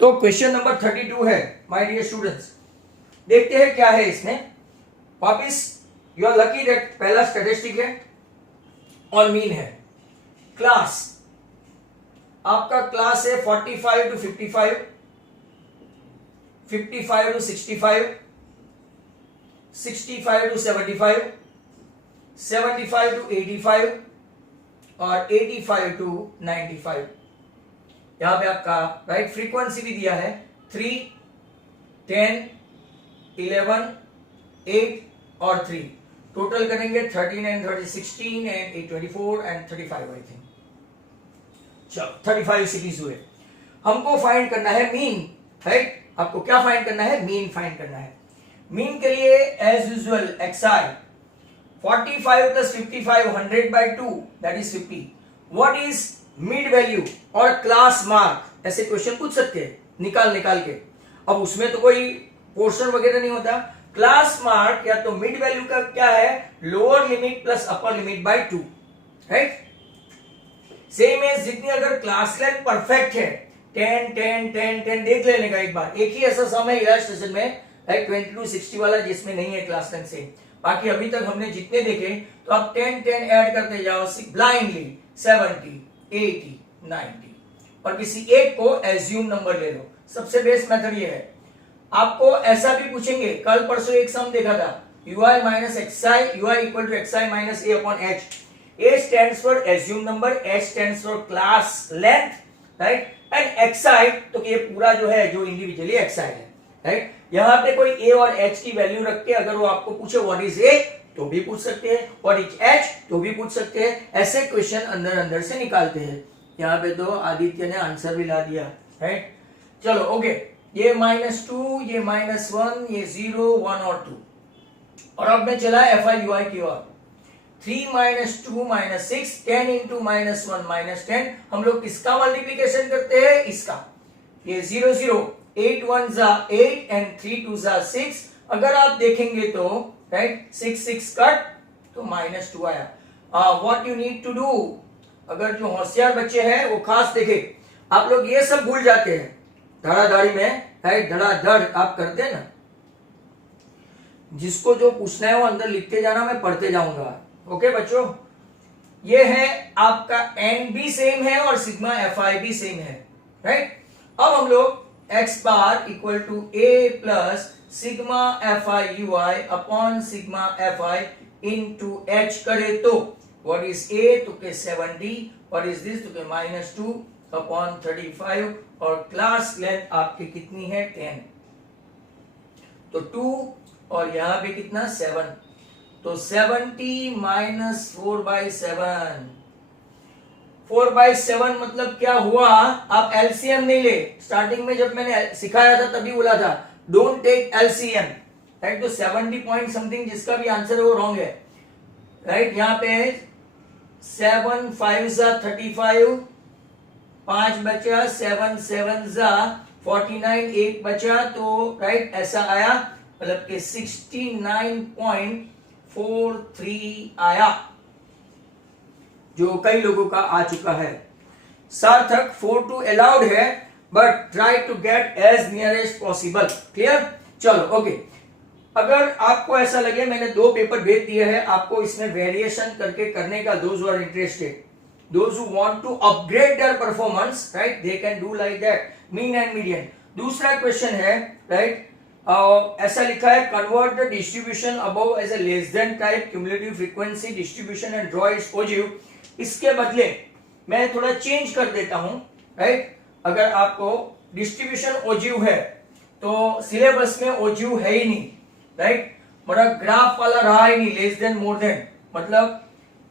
तो question number 32 है my dear students. देखते हैं क्या है इसमें। वापिस यू आर लकी दैट पहला स्टैटिस्टिक है और मीन है। क्लास आपका क्लास है 45 to 55, 55 to 65, 65 to 75, 75 to 85 और 85 to 95। यहां पे आपका राइट फ्रीक्वेंसी भी दिया है 3, 10, 11, 8 और 3। टोटल करेंगे 13 and 30, 16 and 8, 24 and 35 I think. चलो 35 सीरीज हुए। हमको फाइंड करना है मीन, राइट। आपको क्या फाइंड करना है? मीन फाइंड करना है। मीन के लिए as usual XI 45 plus 55 100 by 2 that is 50. What is mid value और क्लास मार्क? ऐसे क्वेश्चन पूछ सकते हैं निकाल के। अब उसमें तो कोई पोर्शन वगैरह नहीं होता। क्लास मार्क या तो मिड वैल्यू का क्या है? Lower limit plus upper limit by 2, right. Same as जितनी अगर क्लास लेंथ परफेक्ट है 10 10 10 10 देख लेने का एक बार। एक ही ऐसा सम है इलस्ट्रेशन में लाइक 22 60 वाला जिसमें नहीं है क्लास लेंथ से। बाकी अभी तक हमने जितने देखे तो आप 10 10 ऐड करते जाओ ब्लाइंडली 70 80 90 और किसी एक को एज्यूम नंबर ले लो। सबसे बेस्ट मेथड ये है। आपको ऐसा भी पूछेंगे, कल परसों एक सम देखा था ui minus xi, ui equal to xi minus a upon h. A stands for assume number, h stands for class length, right? And xi तो ये पूरा जो है जो इंडिविजुअली xi है, राइट। यहां पे कोई a और h की वैल्यू रख के अगर वो आपको पूछे व्हाट इज a तो भी पूछ सकते हैं, व्हाट इज h तो भी पूछ सकते हैं। ऐसे क्वेश्चन अंदर से निकालते हैं। यहाँ पे तो आदित्य ने आंसर भी ला दिया, राइट। चलो ओके, ये -2, ये -1, ये 0 1 और 2। और अब मैं चला FI UI की ओर। 3 - 2 - 6 10 into -1 -10। हम लोग किसका मल्टीप्लीकेशन करते हैं? इसका। ये 0 0 8 1 जा 8 and 3 2 जा 6। अगर आप देखेंगे तो राइट 6 6 कट तो -2 आया। What you need to do, अगर जो होशियार बच्चे हैं वो खास देखे, आप लोग ये सब भूल जाते हैं धड़ाधड़ी में, राइट। धड़ाधड़ आप करते हैं ना। जिसको जो पूछना है वो अंदर लिखते जाना, मैं पढ़ते जाऊंगा। ओके बच्चों, ये है आपका एन भी सेम है और सिग्मा FI भी सेम है, राइट। अब हम लोग x bar equal to a plus sigma FI UI upon sigma FI into h करे तो व्हाट इज a तो के 70, व्हाट इज दिस तो के -2 अपॉन 35 और क्लास लेंथ आपकी कितनी है 10 तो 2 और यहां पे कितना 7 तो 70 - 4/7। 4/7 मतलब क्या हुआ? आप एलसीएम नहीं ले। स्टार्टिंग में जब मैंने सिखाया था तभी बोला था डोंट टेक एलसीएम, राइट। तो 70 पॉइंट समथिंग जिसका भी आंसर है वो रॉन्ग है, राइट। यहाँ पे 7 5 जा 35, 5 बचा, 7 7 जा 49, 1 बचा तो राइट ऐसा आया, मतलब कि 69.43 आया, जो कई लोगों का आ चुका है। सार्थक 4-2 अलाउड है but try to get as nearest possible. Clear? चलो ओके। अगर आपको ऐसा लगे, मैंने 2 पेपर भेज दिए हैं आपको, इसमें वेरिएशन करके करने का, those who are interested, those who want to upgrade their performance, right, they can do like that, mean and median. दूसरा क्वेश्चन है, राइट, ऐसा लिखा है convert the distribution above as a less than type cumulative frequency distribution and draw its ogive. इसके बदले मैं थोड़ा change कर देता हूं, राइट। अगर आपको डिस्ट्रीब्यूशन ओजिव है तो सिलेबस में ओजिव है ही नहीं, राइट, बड़ा ग्राफ वाला रहा ही नहीं, लेस देन मोर देन, मतलब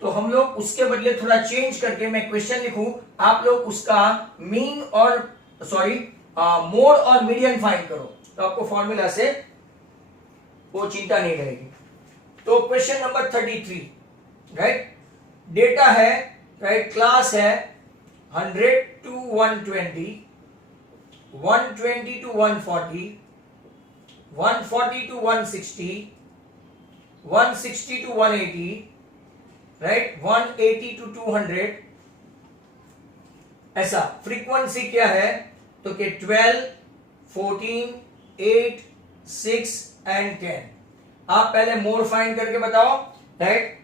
तो हम लोग उसके बदले थोड़ा चेंज करके मैं क्वेश्चन लिखूं, आप लोग उसका मीन और मोड और मीडियन फाइंड करो, तो आपको फॉर्मूला से वो चिंता नहीं रहेगी। तो क्वेश्चन नंबर 33, राइट, डेटा है, राइट, क्लास है 100 to 120, 120 to 140, 140 to 160, 160 to 180, right, 180 to 200। ऐसा फ्रीक्वेंसी क्या है? तो के 12, 14, 8, 6 एंड 10। आप पहले मोड फाइंड करके बताओ, राइट?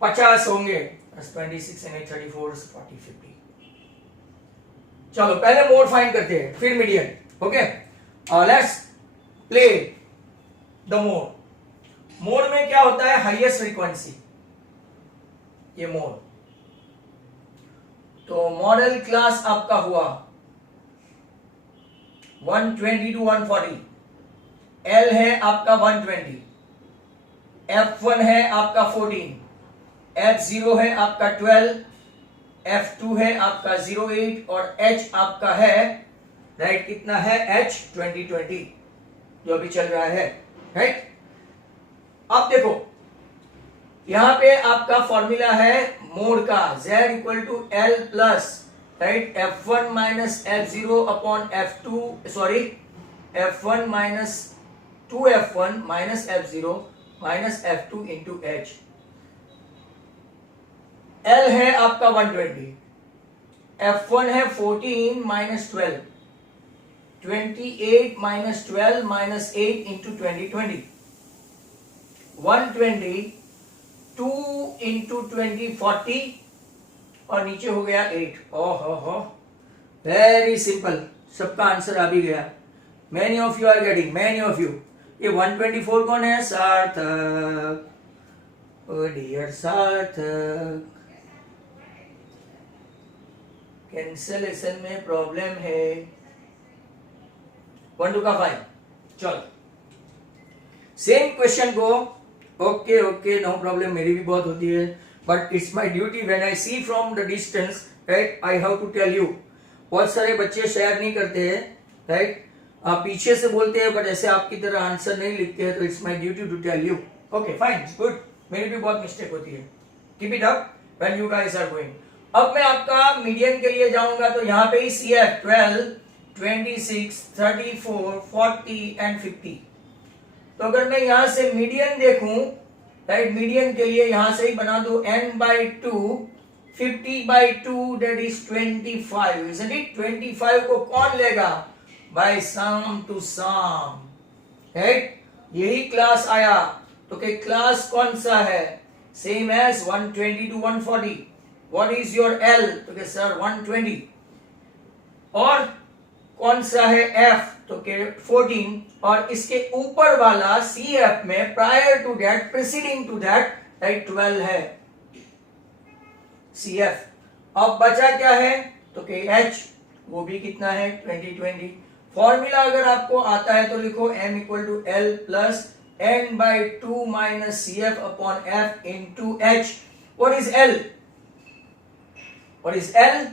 50 होंगे, 26 एंड 8, 34, 40, 50। चलो पहले मोड फाइंड करते हैं, फिर median. Okay, let's play the mode. Mode में क्या होता है? हाईएस्ट फ्रीक्वेंसी, ये मोड। तो मॉडल क्लास आपका हुआ 120 to 140, L है आपका 120, F1 है आपका 14, F0 है आपका 12, F2 है आपका 08 और H आपका है, राइट, कितना है? H 2020 जो अभी चल रहा है, राइट? अब देखो यहां पे आपका फॉर्मूला है मोड का, Z equal to L plus, right, F1 minus F0 upon F2, sorry, F1 minus 2F1 minus F0 minus F2 into H। L है आपका 120, F1 है 14 minus 12, 28 minus 12 minus 8 into 2020, 120, 2 into 20, 40 और नीचे हो गया 8। ओहो, वेरी सिंपल, सबका आंसर आ भी गया। Many of you are getting, many of you. ये 124 कौन है? सार्थक, ओ डियर सार्थक। कैंसलेशन में प्रॉब्लम है। 1 2 का 5। चलो सेम क्वेश्चन को, ओके, नो प्रॉब्लम, मेरी भी बहुत होती है, but it's my duty when I see from the distance, right, I have to tell you. बहुत सारे बच्चे शेयर नहीं करते हैं, राइट, आप पीछे से बोलते हैं बट ऐसे आपकी तरह आंसर नहीं लिखते हैं, तो it's my duty to tell you. Okay fine, good, मेरी भी बहुत मिस्टेक होती है। Keep it up when you guys are going. अब मैं आपका मीडियन के लिए जाऊंगा, तो यहाँ पे ही CF 12, 26, 34, 40 एंड 50। तो अगर मैं यहां से मीडियन देखूं, राइट, मीडियन के लिए यहां से ही बना दो n/2, 50/2 that is 25, isn't it? 25 को कौन लेगा? By sum to sum, right? यही क्लास आया, तो के क्लास कौन सा है? Same as 120 to 140। What is your L? तो के सर 120। और कौन सा है F? तो के 14, और इसके ऊपर वाला CF में prior to that, preceding to that, right, 12 है CF। अब बचा क्या है? तो के H, वो भी कितना है? 2020। फॉर्मूला अगर आपको आता है तो लिखो M equal to L plus n/2 minus CF upon F into H। What is L? What is L?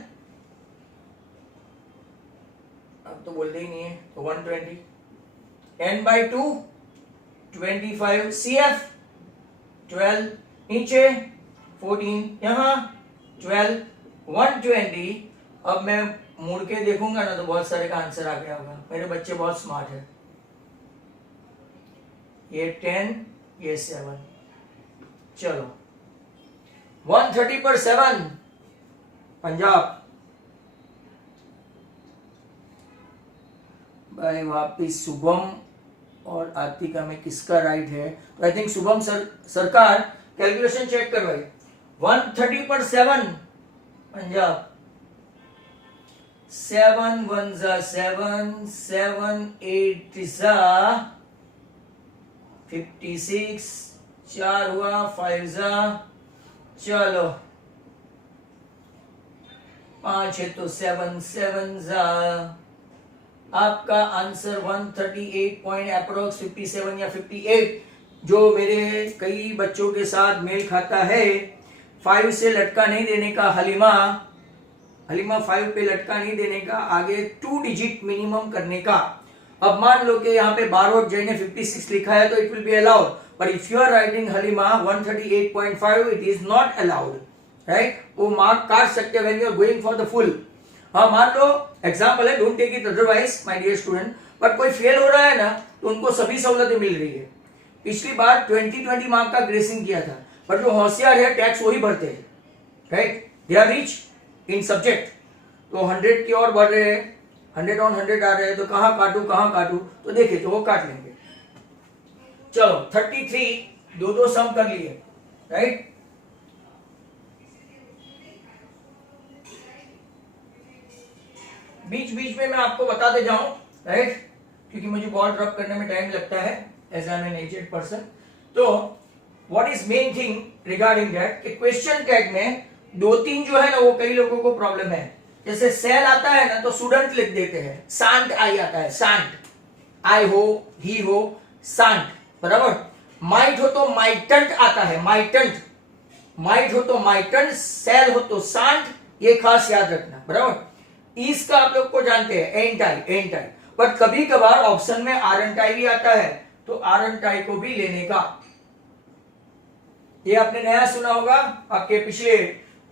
अब तो बोलते ही नहीं है, तो 120, n/2 25, CF 12, नीचे 14, यहां 12, 120। अब मैं मुड़ के देखूंगा ना, तो बहुत सारे का आंसर आ गया होगा। मेरे बच्चे बहुत स्मार्ट है। ये 10, ये 7। चलो 130 पर 7, पंजाब। भाई वापिस शुभम और आतिका में किसका राइट है? तो आई थिंक शुभम सरकार कैलकुलेशन चेक कर भाई। 130 पर 7, पंजाब। 7 1 जा 7, 7 8 जा 56, 4 हुआ, 5 जा, चलो 5 है तो 7 7 जा। आपका आंसर 138 पॉइंट अप्रोक्स 57 या 58, जो मेरे कई बच्चों के साथ मेल खाता है। 5 से लटका नहीं देने का, हलीमा 5 पे लटका नहीं देने का, आगे 2 डिजिट मिनिमम करने का। अब मान लो कि यहाँ पे बारोट जय ने 56 लिखा है, तो it will be allowed, but if you are writing Halima 138.5, it is not allowed, right? वो मार्क काट सकते हैं when you are going for the full. हाँ, मान लो एग्जाम्पल है, don't take it otherwise my dear student, but कोई fail हो रहा है ना, तो उनको सभी सहूलतें मिल रही है। पिछली बार 20 मार्क का ग्रेसिंग किया था, बट जो होशियार है टैक्स वही भरते हैं, right? They are rich in subject, तो 100 की ओर बढ़ रहे हैं। 100 ऑन 100 आ रहे हैं, तो कहाँ काटू, तो देखिए तो वो काट लेंगे। चलो 33 दो सम कर लिए, राइट। बीच बीच में मैं आपको बताते जाऊं, राइट, क्योंकि मुझे बॉल ड्रॉप करने में टाइम लगता है as I am an aged person. तो what is main thing regarding that कि क्वेश्चन टैग में 2-3 जो है ना वो कई लोगों को प्रॉब्लम है। जैसे सेल आता है ना तो स्टूडेंट लिख देते हैं, सांट आई आता है, सांट, आई हो, ही हो, सांट, बराबर। माइट हो तो माइटंट आता है, माइटंट, माइट हो तो माइटंट, सेल हो तो सांट, ये खास याद रखना, बराबर। ईस का आप लोग को जानते हैं, एंटाई, एंटाई, बट कभी कभार ऑप्शन में आरंटाई भी आता है, तो आरंटाई को भी लेने का। ये आपने नया सुना होगा, आपके पिछले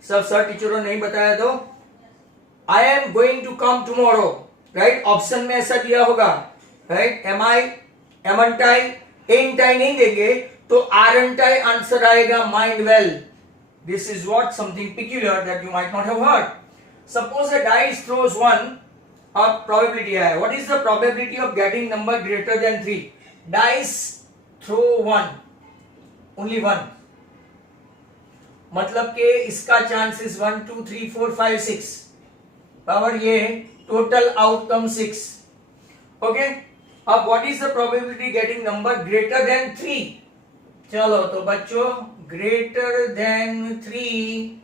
सब सर टीचरों ने नहीं बताया तो I am going to come tomorrow, right, option में ऐसा दिया होगा, राइट। एम आई, एमंटाई, एंटाई नहीं देंगे तो आरंटाई आंसर आएगा, mind well. This is what something peculiar that you might not have heard. Suppose a dice throws 1, और probability है, what is the probability of getting number greater than 3? Dice throw 1, only 1, मतलब कि इसका chances 1 2 3 4 5 6, power ये total outcome 6, okay. अब what is the probability getting number greater than 3? चलो तो बच्चों greater than 3,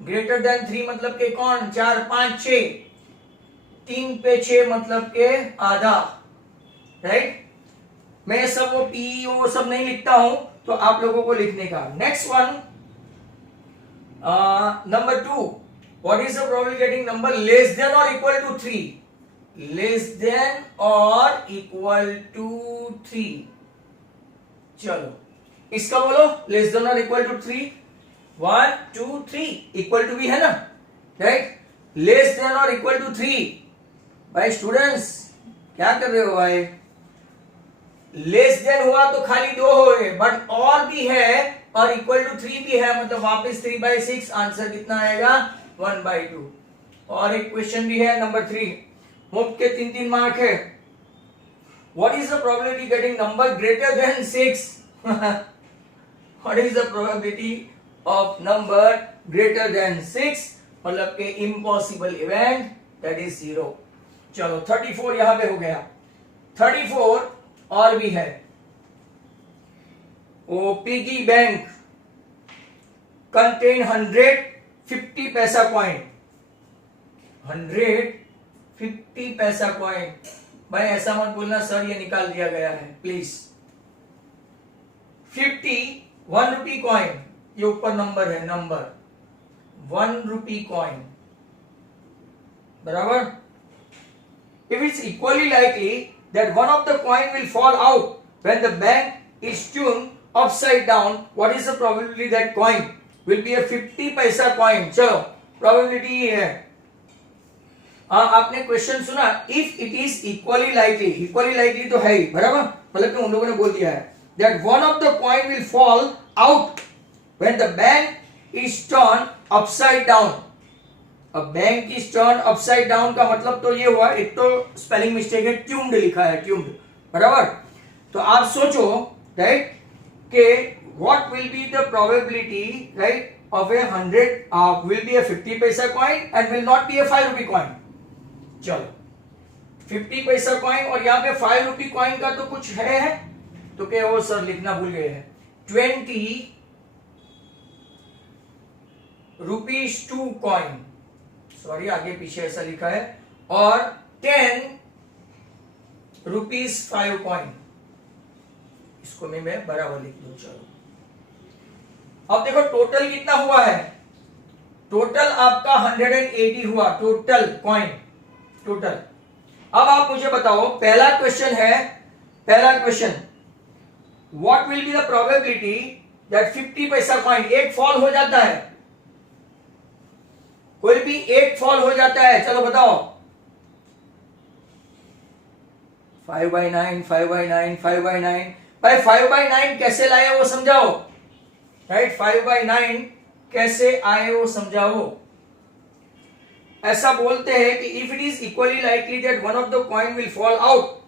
ग्रेटर देन 3 मतलब के कौन, 4 5 6, 3 पे 6 मतलब के आधा, राइट। मैं सब वो पी वो सब नहीं लिखता हूं, तो आप लोगों को लिखने का। Next one, number 2, what is the probability getting number less than और इक्वल टू 3? लेस देन और इक्वल टू 3, चलो इसका बोलो, लेस देन और इक्वल टू 3, 1 2 3, इक्वल टू भी है ना, राइट। लेस देन और इक्वल टू 3, भाई स्टूडेंट्स क्या कर रहे हो भाई? लेस देन हुआ तो खाली 2 हो गए, बट और भी है और इक्वल टू 3 भी है, मतलब वापस 3/6, आंसर कितना आएगा 1/2। और एक क्वेश्चन भी है नंबर 3, मुफ्त के 3-3 मार्क है। What is the probability getting number greater than 6? What is the probability of number greater than 6, मतलब के इम्पॉसिबल इवेंट, दैट इज 0। चलो 34 यहां पे हो गया। 34 और भी है, ओ पिगी बैंक कंटेन 150 पैसा कॉइन, 150 पैसा कॉइन। भाई ऐसा मत बोलना सर ये निकाल दिया गया है, प्लीज। 1 रुपी कॉइन, ये ऊपर नंबर है, नंबर 1 रुपी कॉइन, बराबर। If it's equally likely that one of the coin will fall out when the bank is tune upside down, what is the probability that coin will be a 50 पैसा coin? चलो probability ये है। आपने question सुना, if it is equally likely तो है ही, बराबर, मतलब कि उन लोगों ने बोल दिया है that one of the coin will fall out when the bank is turned upside down। अब bank is turned upside down का मतलब तो ये हुआ, एक तो स्पेलिंग मिस्टेक है, ट्यूम्ड लिखा है, ट्यूम्ड, बराबर। तो आप सोचो, राइट, कि what will be the probability, right, of a 100 will be a 50 पैसा coin and will not be a 5 rupee coin। चलो 50 पैसा coin और यहाँ पे 5 रुपी coin का तो कुछ है, तो क्या वो सर लिखना भूल गए हैं, 20 रुपीज 2 कॉइन, सॉरी आगे पीछे ऐसा लिखा है, और 10 रुपीज 5 कॉइन, इसको मैं बराबर लिख दूं। चलो अब देखो टोटल कितना हुआ है, टोटल आपका 180 हुआ, टोटल कॉइन, टोटल। अब आप मुझे बताओ, पहला क्वेश्चन है, पहला question, what will be the probability that 50 पैसा कॉइन एक फॉल हो जाता है, कोई भी एक फॉल हो जाता है, चलो बताओ। 5/9 5/9 5/9, भाई 5/9 कैसे लाए वो समझाओ, राइट, 5/9 कैसे आए वो समझाओ। ऐसा बोलते हैं कि if it is equally likely that one of the coin will fall out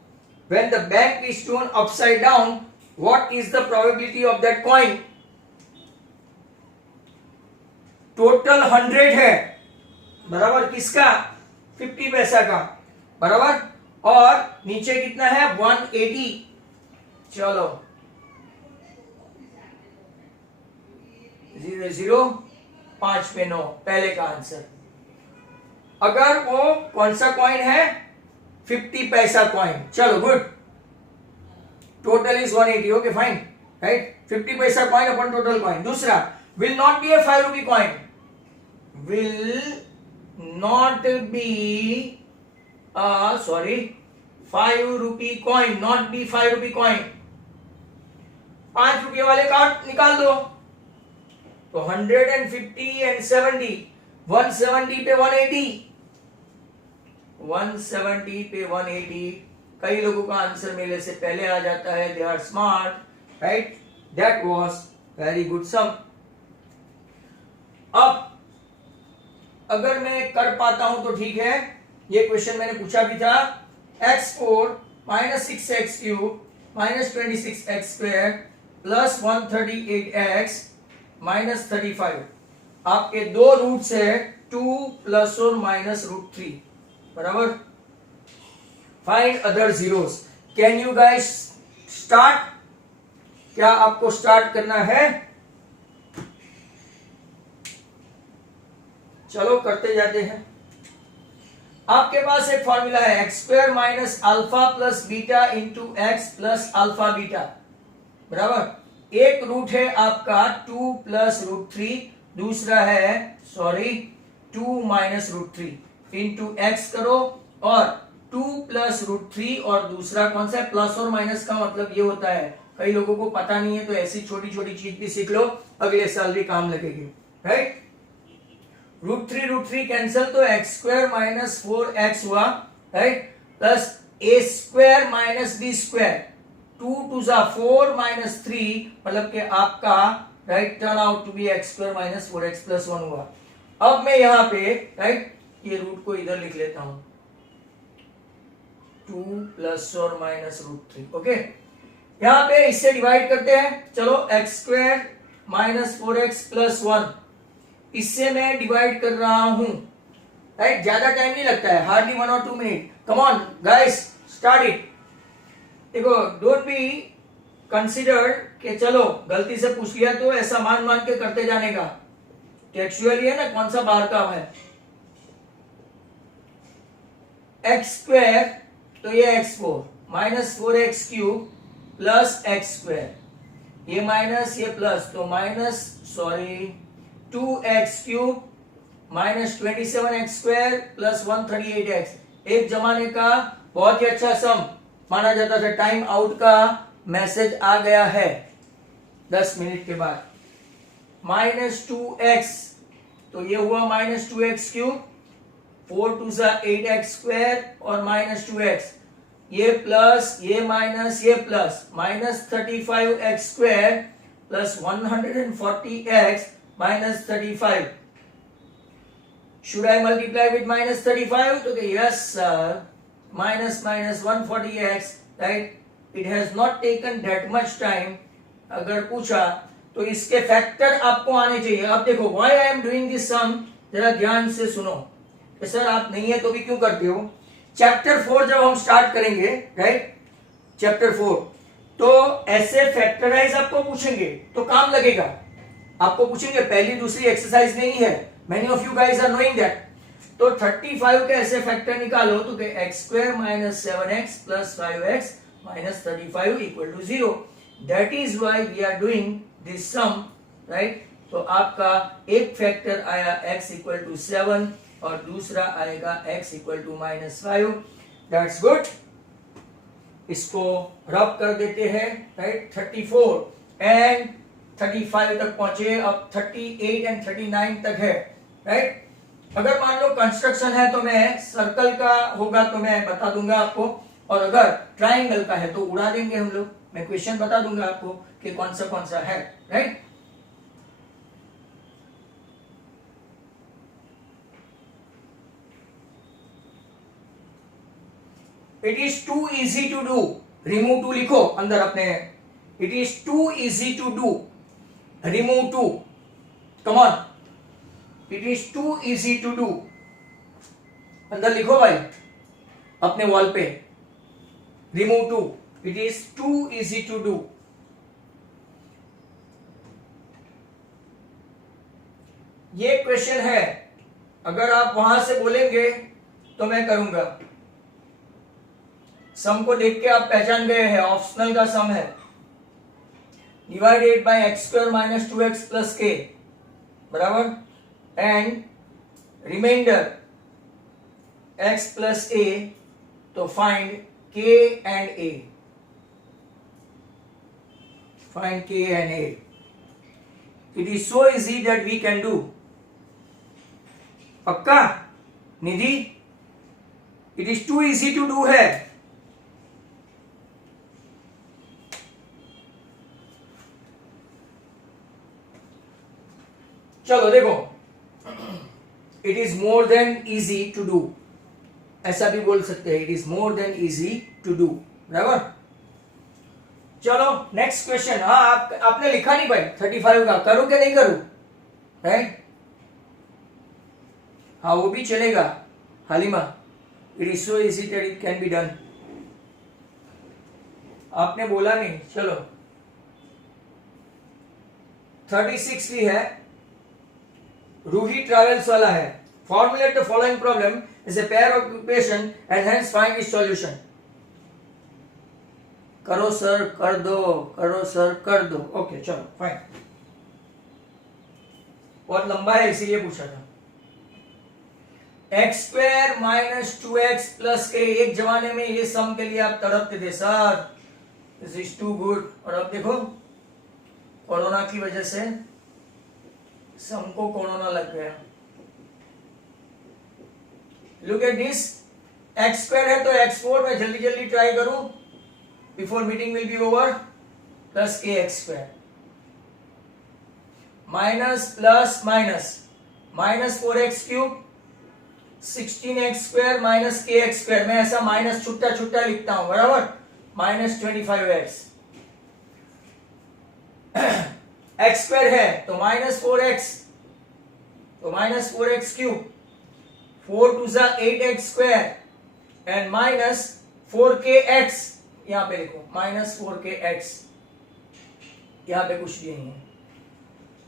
when the bank is throne upside down, what is the probability of that coin? Total 100 है, बराबर, किसका? 50 पैसा का, बराबर, और नीचे कितना है? 180। चलो 0 0 5 पे 9, पहले का आंसर। अगर वो कौन सा कॉइन है? 50 पैसा कॉइन। चलो good, total is 180, okay fine, right. 50 पैसा कॉइन अपन टोटल कॉइन। दूसरा, will not be A 5 rupee coin, will not be a 5 rupee coin, not be 5 rupee coin। 5 रुपये वाले कार्ड निकाल दो, तो 150 एंड 70, 170 पे 180, 170 पे 180। कई लोगों का आंसर मेरे से पहले आ जाता है, they are smart, right. That was very good sum. अब अगर मैं कर पाता हूं तो ठीक है, ये क्वेश्चन मैंने पूछा भी था। x4 minus 6x³ minus 26x² plus 138x minus 35, आपके दो रूट्स है, 2 प्लस और माइनस √3, बराबर। Find other zeros. Can you guys start? क्या आपको स्टार्ट करना है? चलो करते जाते हैं। आपके पास एक फॉर्मूला है, x² minus alpha plus beta into x plus alpha beta, बराबर। एक रूट है आपका 2 प्लस √3, दूसरा है 2 माइनस √3 इंटू एक्स करो, और 2 प्लस √3 और दूसरा कौन सा है? प्लस और माइनस का मतलब ये होता है, कई लोगों को पता नहीं है, तो ऐसी छोटी छोटी चीज भी सीख लो, अगले साल भी काम लगेगी, राइट। √3 कैंसल, तो x² माइनस 4x हुआ, right, plus a² minus b², 2 2 4 minus 3, मतलब कि आपका right turn out to be x² minus 4x plus 1 हुआ। अब मैं यहाँ पे राइट ये रूट को इधर लिख लेता हूं, 2 प्लस और माइनस √3, ओके। यहाँ पे इससे डिवाइड करते हैं, चलो x² माइनस 4x प्लस 1, इससे मैं डिवाइड कर रहा हूं, राइट। ज्यादा टाइम नहीं लगता है, हार्डली 1 और 2 minute. Come on guys, start it. देखो, डोंट बी कंसिडर्ड कि चलो गलती से पूछ लिया तो ऐसा मान मान के करते जाने का, टेक्सचुअली है ना, कौन सा बाहर का है। x² तो ये x4 minus 4x³ plus x², ये माइनस ये प्लस, तो minus 2x³ minus 27x² plus 138x। एक जमाने का बहुत ही अच्छा सम माना जाता था। टाइम आउट का मैसेज आ गया है 10 मिनट के बाद। माइनस 2x, तो ये हुआ माइनस 2x³, 4 2 8x² और माइनस 2x, ये प्लस ये माइनस ये plus, minus 35x² plus 140x minus 35। Should I multiply with minus 35? तो yes sir, minus minus 140x, right? It has not taken that much time। अगर पूछा तो इसके factor आपको आने चाहिए। अब देखो, why I am doing this sum, जरा ध्यान से सुनो। कि सर आप नहीं है तो भी क्यों करते हो? चैप्टर 4 जब हम स्टार्ट करेंगे, राइट, चैप्टर 4, तो ऐसे फैक्टराइज आपको पूछेंगे तो काम लगेगा। आपको पूछेंगे, पहली दूसरी एक्सरसाइज नहीं है, many of you guys are knowing that. तो 35 के ऐसे फैक्टर निकालो तो x² minus 7x plus 5x minus 35 equal to 0। That is why we are doing this sum, right. तो आपका एक फैक्टर आया x इक्वल टू 7 और दूसरा आएगा x equal to minus 5। That's good. इसको रब कर देते हैं, राइट। 34 एंड 35 तक पहुंचे, अब 38 एंड 39 तक है, राइट। अगर मान लो कंस्ट्रक्शन है तो मैं सर्कल का होगा तो मैं बता दूंगा आपको, और अगर ट्राइंगल का है तो उड़ा देंगे हम लोग। मैं क्वेश्चन बता दूंगा आपको कि कौन सा है, right. It is too easy to do, remove two लिखो अंदर अपने, it is too easy to do, remove two, come on, it is too easy to do, अंदर लिखो भाई अपने वॉल पे, remove two, it is too easy to do. ये question है, अगर आप वहां से बोलेंगे तो मैं करूंगा। सम को देख के आप पहचान गए हैं, ऑप्शनल का सम है, divided by x square minus 2x plus k, बराबर, and remainder x plus a, तो find k and a, find k and a। It is so easy that we can do. पक्का Nidhi, it is too easy to do है। चलो देखो, it is more than easy to do, ऐसा भी बोल सकते हैं, it is more than easy to do, बराबर। चलो नेक्स्ट क्वेश्चन। हाँ आपने लिखा नहीं भाई 35 का, करूं क्या नहीं करूं, राइट? हाँ वो भी चलेगा हालिमा, it is so easy that it can be done. आपने बोला नहीं, चलो 36 भी है, रूही ट्रैवल्स वाला है। Formulate the following problem is a pair of equation and hence find its solution. करो सर कर दो, करो सर कर दो, ओके चलो फाइन। बहुत लंबा है इसीलिए पूछा था। X square minus 2x plus के, एक जमाने में ये सम के लिए आप तड़पते थे sir, this is too good, और अब देखो कोरोना की वजह से सम को कोरोना लग गया। Look at this, x square है तो x4 में जल्दी जल्दी ट्राई करूं before meeting will be over, plus k x square, minus plus minus, minus 4x cube, 16x square minus k x square, मैं ऐसा माइनस छुट्टा छुट्टा लिखता हूं, बराबर, माइनस 25x। एक्स स्क्वायर है तो माइनस 4x, तो माइनस 4x क्यूब, 4 टू जा 8x square and minus 4kx, यहां पे लिखो माइनस 4kx, यहां पे कुछ भी नहीं है,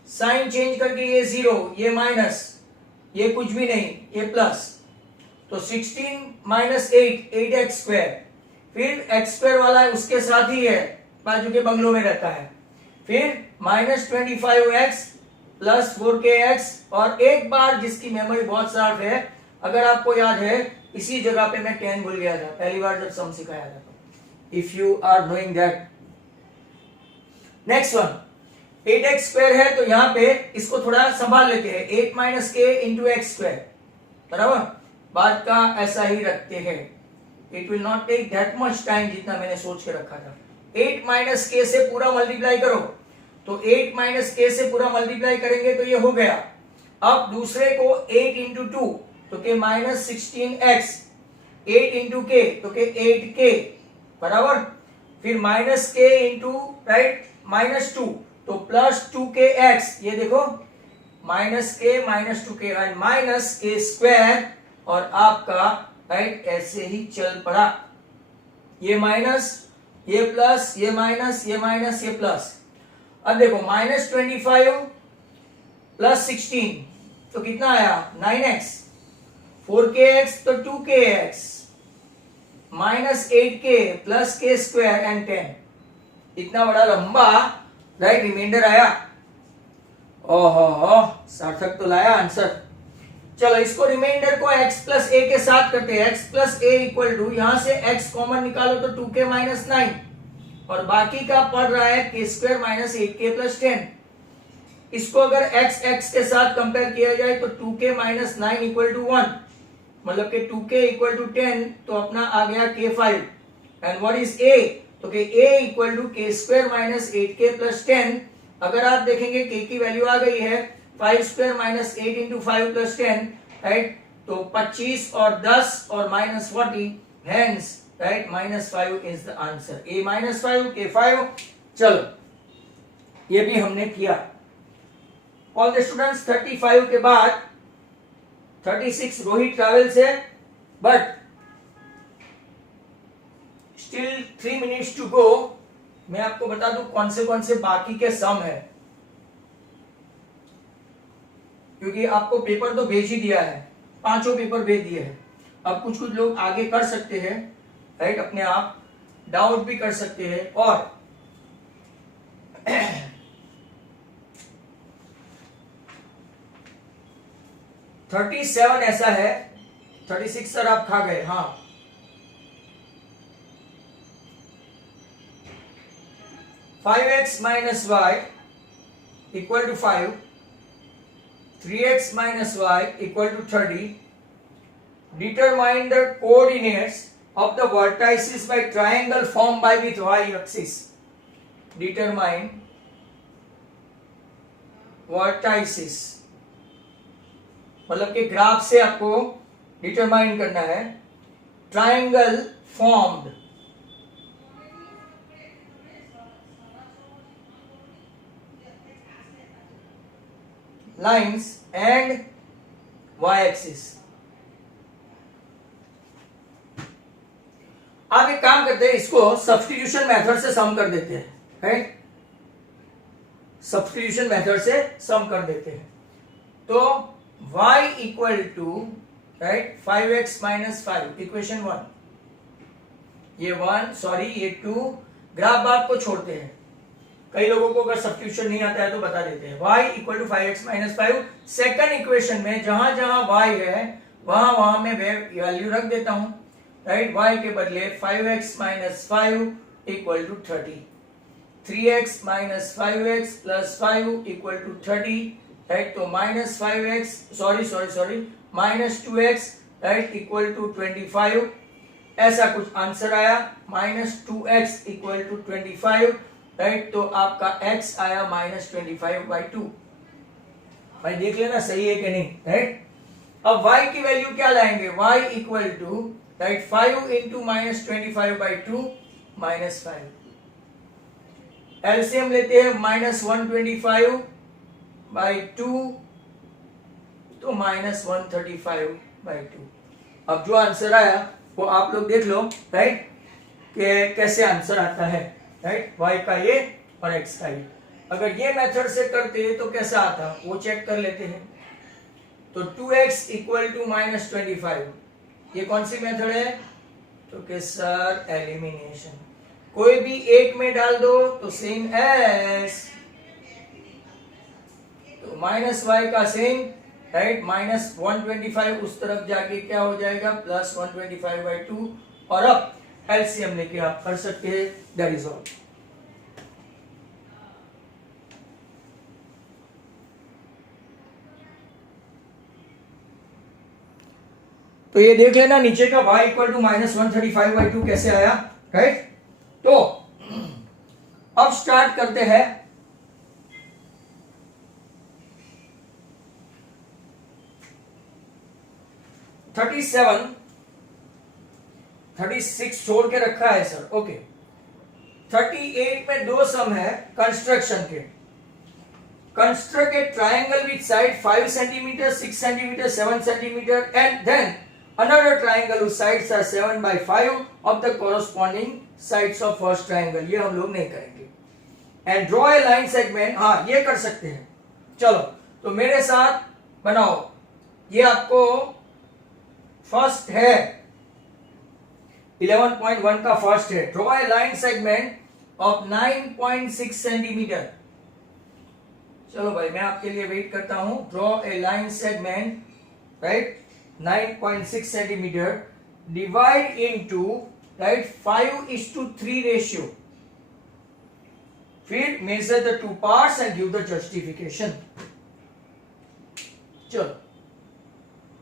साइन चेंज करके ये 0, ये माइनस, ये कुछ भी नहीं, ये प्लस, तो 16 माइनस 8, 8x स्क्वायर, फिर x स्क्वायर वाला है उसके साथ ही है, बाजू के बंगलों में रहता है, फिर माइनस 25x प्लस 4kx, और एक बार जिसकी मेमोरी बहुत शार्प है, अगर आपको याद है इसी जगह पे मैं 10 भूल गया था पहली बार जब सम सिखाया था, if you are knowing that. Next one, 8x square है तो यहां पे इसको थोड़ा संभाल लेते हैं, 8 माइनस के इंटू एक्स स्क्वायर, बराबर, बात का ऐसा ही रखते हैं, it will not take that much time जितना मैंने सोच के रखा था। 8 माइनस के से पूरा मल्टीप्लाई करो, तो 8 माइनस के से पूरा मल्टीप्लाई करेंगे तो ये हो गया। अब दूसरे को 8 इंटू 2 तो के माइनस 16x, 8 इंटू के तो के 8k, बराबर, फिर माइनस के इंटू राइट माइनस 2 तो प्लस 2kx, ये देखो माइनस के माइनस 2k एंड माइनस के स्क्वायर, और आपका राइट ऐसे ही चल पड़ा, ये माइनस, ये प्लस, ये माइनस, ये माइनस, ये प्लस। अब देखो माइनस 25 प्लस 16 तो कितना आया 9x, 4kx तो 2kx, माइनस 8k प्लस के स्क्वायर एंड 10, इतना बड़ा लंबा राइट रिमाइंडर आया। ओहो सार्थक तो लाया आंसर। चलो इसको रिमाइंडर को x प्लस a के साथ करते हैं, x plus a equal to, यहां से x कॉमन निकालो तो 2k माइनस 9, और बाकी का पड़ रहा है k square minus 8k plus 10। इसको अगर x x के साथ कंपेयर किया जाए तो 2k माइनस 9 इक्वल टू 1, मतलब कि 2k इक्वल टू 10, तो अपना आ गया k5, and what is a, तो कि a equal to k square minus 8k plus 10। अगर आप देखेंगे k की वैल्यू आ गई है 5 square minus 8 into 5 plus 10, right, तो 25 और 10 और minus 40, hence right, -5 is the answer. A -5 K 5। चलो ये भी हमने किया। ऑल द स्टूडेंट्स 35 के बाद 36 रोहित ट्रेवल्स है, but still 3 minutes to go. मैं आपको बता दूं कौन से बाकी के सम है, क्योंकि आपको पेपर तो भेज ही दिया है, 5 पेपर भेज दिए हैं। अब कुछ लोग आगे कर सकते हैं, राइट, अपने आप डाउट भी कर सकते हैं। और 37 ऐसा है, 36 सर आप खा गए, हाँ। 5x minus y equal to 5, 3x minus y equal to 30. Determine the coordinates of the vertices by triangle formed by with y-axis. Determine vertices, मतलब कि ग्राफ से आपको डिटरमाइन करना है triangle formed lines and Y axis. आप एक काम करते हैं, इसको सब्स्टिट्यूशन मेथड से सम कर देते हैं, राइट, सब्स्टिट्यूशन मेथड से सम कर देते हैं। तो y equal to, right, 5x minus 5, equation 1, ये 1 सॉरी ये 2, ग्राफ बात को छोड़ते हैं, कई लोगों को अगर सब्स्टिट्यूशन नहीं आता है तो बता देते हैं। y equal to 5x minus 5, second equation में जहां जहां y है वहां वहां मैं वैल्यू रख देता हूं, राइट, y के बदले 5x minus 5 equal to 30, 3x minus 5x plus 5 equal to 30, right, तो minus 5x sorry minus 2x, right, equal to 25, ऐसा कुछ आंसर आया। Minus 2x equal to 25, right, तो आपका x आया माइनस 25/2। भाई देख लेना सही है कि नहीं, राइट। अब y की वैल्यू क्या लाएंगे, y equal to, right, 5 into minus 25/2 minus 5, LCM लेते हैं माइनस 125/2 तो माइनस 135/2। अब जो आंसर आया वो आप लोग देख लो, राइट, कि कैसे आंसर आता है, राइट, y का ये और x का ये। अगर ये मेथड से करते तो कैसा आता वो चेक कर लेते हैं। तो 2x इक्वल टू माइनस 25, ये कौन सी मेथड है, तो कि सर एलिमिनेशन, कोई भी एक में डाल दो तो सेम एस, तो माइनस y का सेम, राइट, माइनस 125 उस तरफ जाके क्या हो जाएगा प्लस 125/2, और अब एलसीएम लेके आप कर सकते हैं, दैट इज ऑल। तो ये देख लेना नीचे का y इक्वल टू माइनस 135/2 कैसे आया, राइट। तो अब स्टार्ट करते हैं। थर्टी 36 छोड़ के रखा है सर, ओके। 38 में दो सम है कंस्ट्रक्शन के। Construct a triangle with side 5 centimetre, 6 centimetre, 7 centimetre and then another triangle whose sides are 7/5 of the corresponding sides of first triangle। ये हम लोग नहीं करेंगे। and draw a line segment, हाँ ये कर सकते हैं। चलो तो मेरे साथ बनाओ, ये आपको फर्स्ट है 11.1 का फर्स्ट है। Draw a line segment of 9.6 centimetre. चलो भाई मैं आपके लिए वेट करता हूं। Draw a line segment, right, 9.6 centimetre, divide into, right, 5:3 ratio. फिर measure the two parts and give the justification. चलो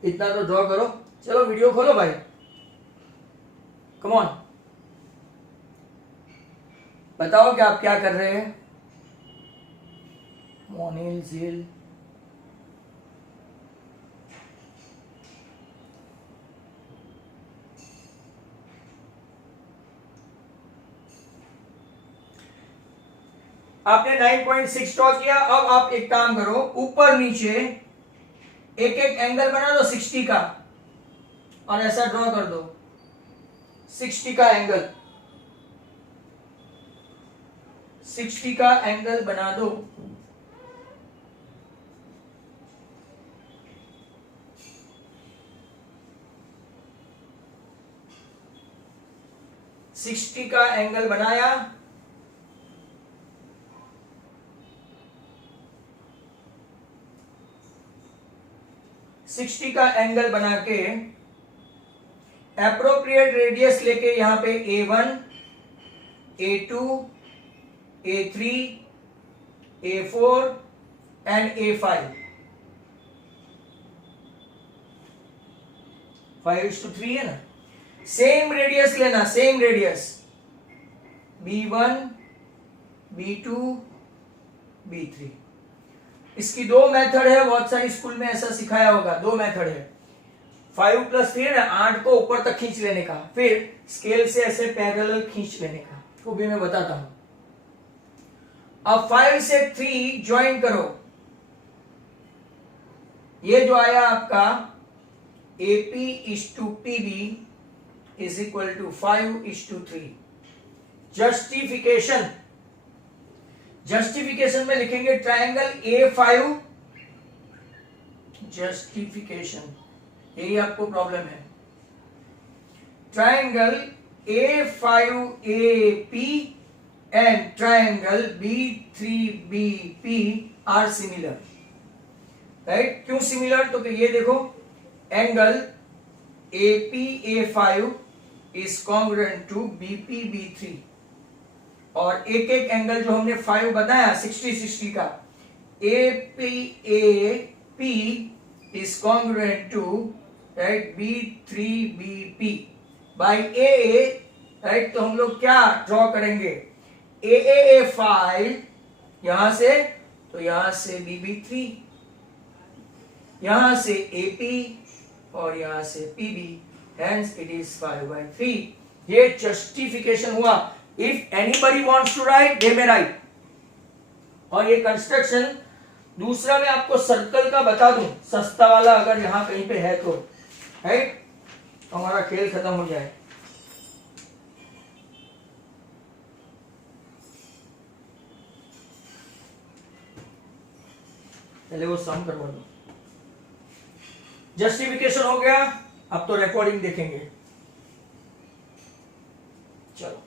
इतना तो ड्रॉ करो। चलो वीडियो खोलो भाई, कम ऑन, बताओ कि आप क्या कर रहे हैं। मोनिल झील, आपने 9.6 ड्रॉ किया। अब आप एक काम करो, ऊपर नीचे एक एक एंगल बना दो 60 का और ऐसा ड्रॉ कर दो 60 का एंगल, 60 का एंगल बना दो। सिक्सटी का एंगल बनाया, सिक्सटी का एंगल बना के एप्रोप्रिएट रेडियस लेके यहां पे A1, A2, A3, A4 and A5, 5:3 है ना। सेम रेडियस लेना, same radius B1, B2, B3। इसकी दो मेथड है, बहुत सारी स्कूल में ऐसा सिखाया होगा। दो मेथड है, 5+3 है ना, 8 को ऊपर तक खींच लेने का, फिर स्केल से ऐसे पैरेलल खींच लेने का, वो भी मैं बताता हूं। अब 5 से 3 ज्वाइन करो, ये जो आया आपका AP:PB is equal to 5:3। Justification, justification में लिखेंगे ट्रायंगल A5, जस्टिफिकेशन, यही आपको प्रॉब्लम है। Triangle A5AP and triangle B3BP are similar, right. क्यों सिमिलर? तो ये देखो, angle APA5 is congruent to BP:B3 और एक एक एंगल जो हमने 5 बताया 60-60 का, APAP is congruent to, right, B3BP by AA, right. तो हम लोग क्या ड्रॉ करेंगे, AAA5 यहां से, तो यहां से BB3, यहां से AP और यहां से PB, hence it is 5/3। ये जस्टिफिकेशन हुआ। If anybody wants to write, they may write. और ये कंस्ट्रक्शन दूसरा मैं आपको सर्कल का बता दूं, सस्ता वाला, अगर यहां कहीं पे है तो, राइट, हमारा खेल खत्म हो जाए। पहले वो सम करवा दो। जस्टिफिकेशन हो गया, अब तो रिकॉर्डिंग देखेंगे। चलो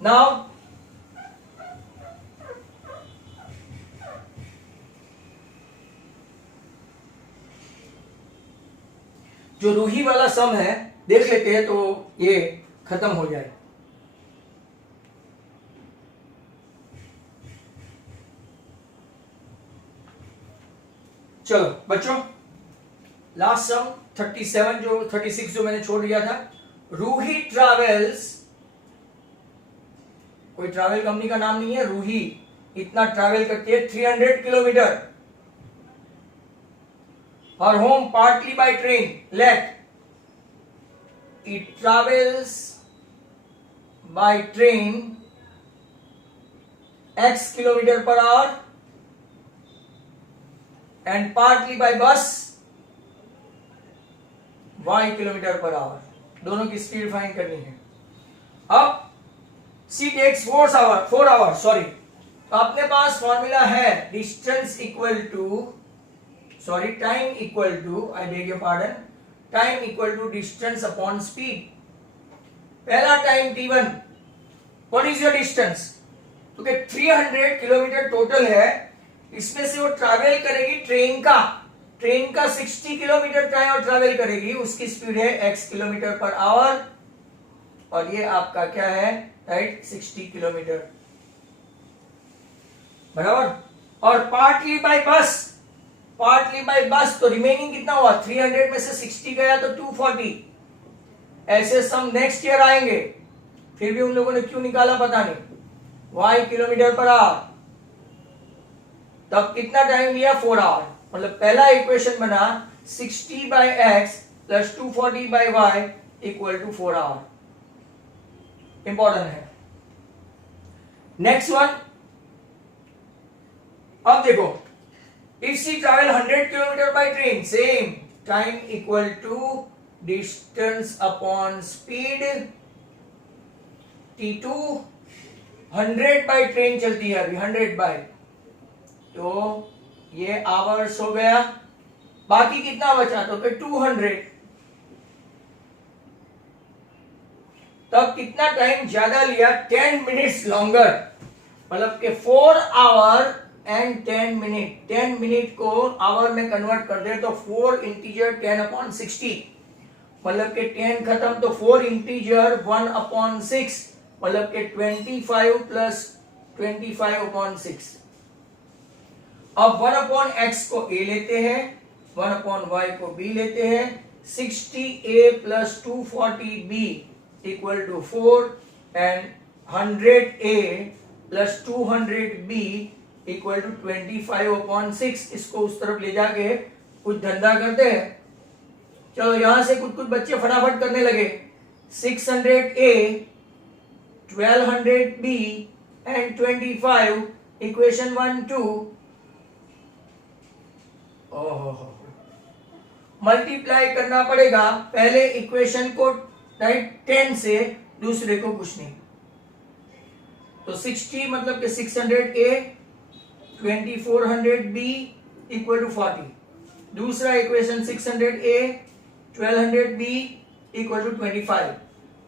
नाउ जो रूही वाला सम है देख लेते हैं, तो ये खत्म हो जाए। चलो बच्चों, लास्ट सम 36 जो मैंने छोड़ दिया था। रूही ट्रैवल्स, कोई ट्रैवल कंपनी का नाम नहीं है, रूही इतना ट्रैवल करती है 300 किलोमीटर, और home partly by train. Let it travels by train x kilometre per hour and partly by bus y kilometre per hour. दोनों की स्पीड फाइंड करनी है। अब c takes 4 आवर, सॉरी, तो अपने पास फॉर्मूला है distance equal to, sorry, time equal to, I beg your pardon, time equal to distance upon speed. पहला time t1, what is your distance? तो 300 किलोमीटर टोटल है, इसमें से वो ट्रैवल करेगी ट्रेन का 60 किलोमीटर ट्रैवल करेगी, उसकी स्पीड है x किलोमीटर पर आवर, और ये आपका क्या है, राइट, 60 किलोमीटर, बराबर। और पार्टली बाय बस, तो रिमेनिंग कितना हुआ, 300 में से 60 गया तो 240। ऐसे सम नेक्स्ट ईयर आएंगे, फिर भी उन लोगों ने क्यों निकाला पता नहीं, y किलोमीटर पर आवर, तब कितना टाइम लिया, 4 आवर। मतलब पहला इक्वेशन बना 60/x + 240/y = 4 आवर। इंपॉर्टेंट है। नेक्स्ट वन, अब देखो, if C travel 100 kilometre by train, same time equal to distance upon speed T2, 100 by train चलती है अभी, 100 बाय, तो ये आवर्स हो गया, बाकी कितना बचा, तो फिर 200, तब कितना टाइम ज्यादा लिया, 10 मिनट्स लॉन्गर, मतलब के 4 आवर एंड 10 मिनट, 10 मिनट को आवर में कन्वर्ट कर दे तो 4 इंटीजर 10 अपॉन 60, मतलब के 10 खत्म तो 4 इंटीजर 1 अपॉन 6, मतलब के 25 प्लस 25 अपॉन 6। अब 1 अपॉन x को a लेते हैं, 1 अपॉन y को b लेते हैं, 60a plus 240b equal to 4 and 100a plus 200b equal to 25 upon 6। इसको उस तरफ ले जाके कुछ धंधा करते हैं। चलो यहां से कुछ कुछ बच्चे फटाफट करने लगे। 600a 1200b and 25 equation 1 2, multiply करना पड़ेगा पहले इक्वेशन को, राइट, 10 से, दूसरे को कुछ नहीं। तो 60 मतलब कि 600a 2400b इक्वल टू 40, दूसरा equation 600a 1200b equal to 25,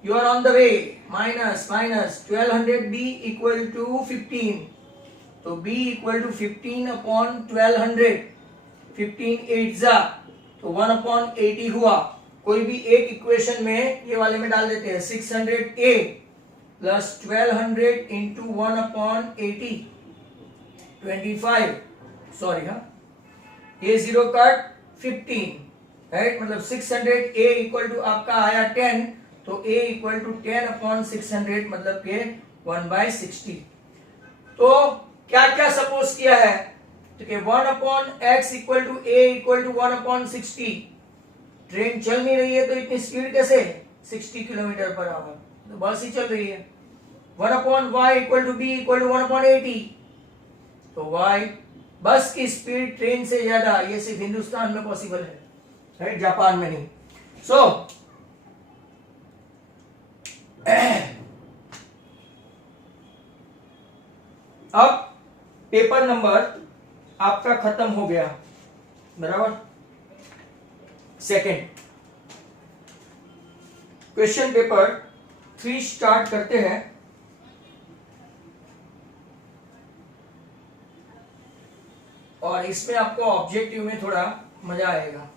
you are on the way, minus minus 1200b equal to 15, तो b इक्वल टू 15 अपॉन 1200, 15 8 जा तो 1 अपॉन 80 हुआ। कोई भी एक इक्वेशन में ये वाले में डाल देते हैं, 600a plus 1200 into 1 upon 80, 25, sorry हाँ, ये जीरो कट 15, राइट, मतलब 600a इक्वल टू आपका आया 10, तो a इक्वल टू 10 अपॉन 600 मतलब के 1/60। तो क्या क्या सपोज किया है, तो 1 upon x equal to a equal to 1 upon 60, train चल नहीं रही है तो इतनी स्पीड कैसे, 60 किलोमीटर पर आवर, तो बस ही चल रही है। 1 upon y equal to b equal to 1 upon 80, तो y, बस की स्पीड ट्रेन से ज्यादा, ये सिर्फ हिंदुस्तान में पॉसिबल है, राइट, जापान में नहीं। सो अब पेपर नंबर आपका खत्म हो गया, बराबर। सेकंड क्वेश्चन पेपर 3 स्टार्ट करते हैं। और इसमें आपको ऑब्जेक्टिव में थोड़ा मजा आएगा।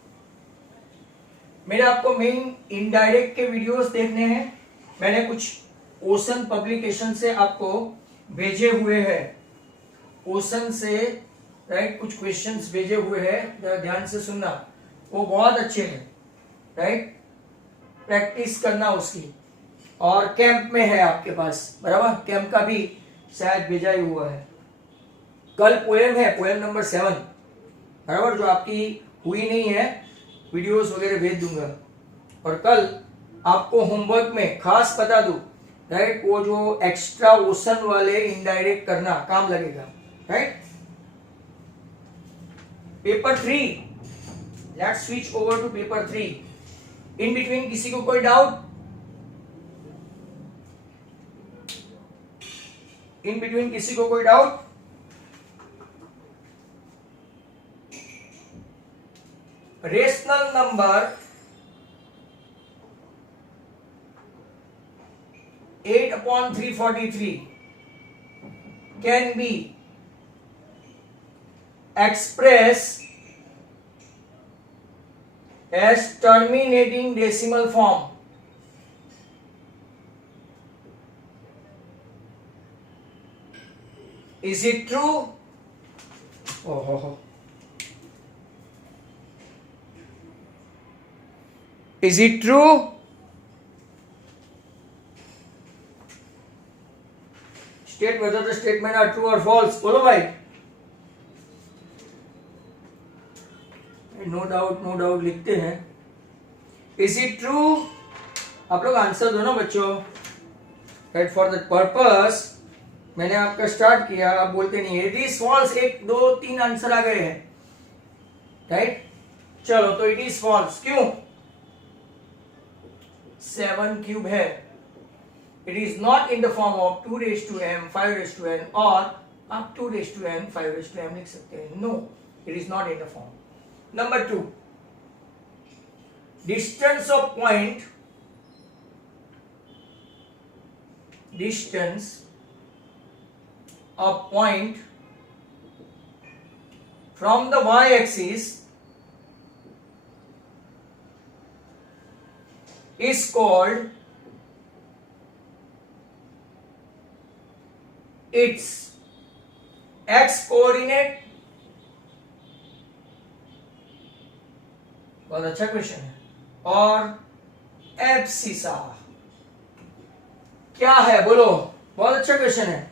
मेरे आपको मेन इनडायरेक्ट के वीडियोस देखने हैं, मैंने कुछ ओशन पब्लिकेशन से आपको भेजे हुए हैं, ओशन से, राइट, कुछ क्वेश्चंस भेजे हुए हैं, जरा ध्यान से सुनना, वो बहुत अच्छे हैं, राइट, प्रैक्टिस करना उसकी। और कैंप में है आपके पास, बराबर, कैंप का भी शायद भेजा ही हुआ है। कल पोएम है, पोएम नंबर 7, बराबर, जो आपकी हुई नहीं है, वीडियोस वगैरह भेज दूंगा। और कल आपको होमवर्क में खास बता दूं, राइट, वो जो एक्स्ट्रा ओशन वाले इनडायरेक्ट करना काम लगेगा, right. Paper 3, let's switch over to paper 3। In between किसी को कोई डाउट, इन बिटवीन किसी को कोई doubt? Rational number 8 upon 343 can be expressed as terminating decimal form. Is it true? Is it true? State whether the statement are true or false. बोलो भाई। No doubt लिखते हैं। Is it true? आप लोग answer दो ना बच्चों। Right, for the purpose मैंने आपका स्टार्ट किया, आप बोलते नहीं है। इट इज फॉल्स, 1 2 3 आंसर आ गए हैं, राइट। चलो तो इट इज फॉल्स, क्यों? 7 क्यूब है। It is not in the form of 2 raised to m 5 raised to n, और आप 2 raised to n 5 raised to m लिख सकते हैं। No, it is not in the form. Number 2, distance of point, distance of point from the y-axis is called its x coordinate। बहुत अच्छा question है। और abscissa क्या है, बोलो। बहुत अच्छा क्वेश्चन है।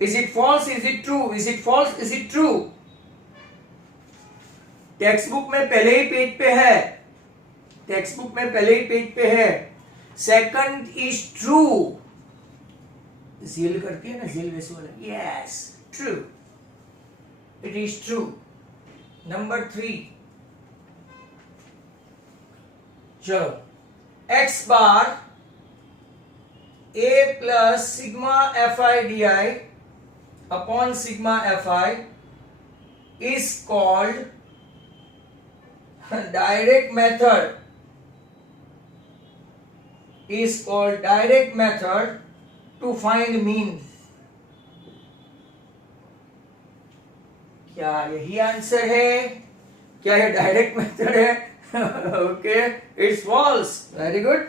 Is it falls, is it true, is it falls, is it true? Text book में पहले ही पेज पे है, टेक्स्ट बुक में पहले ही पेज पे है। सेकंड इज ट्रू, झील करती है ना, झील वैसे वाला, yes true, it is true. Number 3, चलो, x bar A plus sigma F I D I upon sigma F I is called direct method, is called direct method to find mean। क्या यही आंसर है? क्या ये direct method है? Okay, it's false. Very good.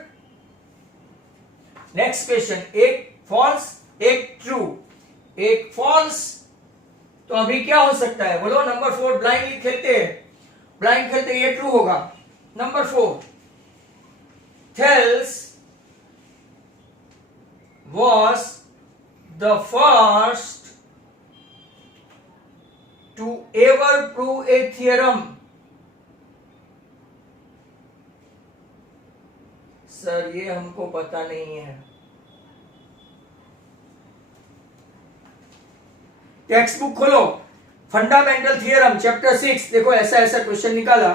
Next question, एक false एक true, एक false, तो अभी क्या हो सकता है, बोलो। नंबर 4, ब्लाइंडली खेलते हैं, ब्लाइंड खेलते ये ट्रू होगा। Number 4, Thales was the first to ever prove a theorem। Sir ये हमको पता नहीं है। टेक्स्ट बुक खोलो, फंडामेंटल थियरम चैप्टर 6, देखो ऐसा ऐसा क्वेश्चन निकाला,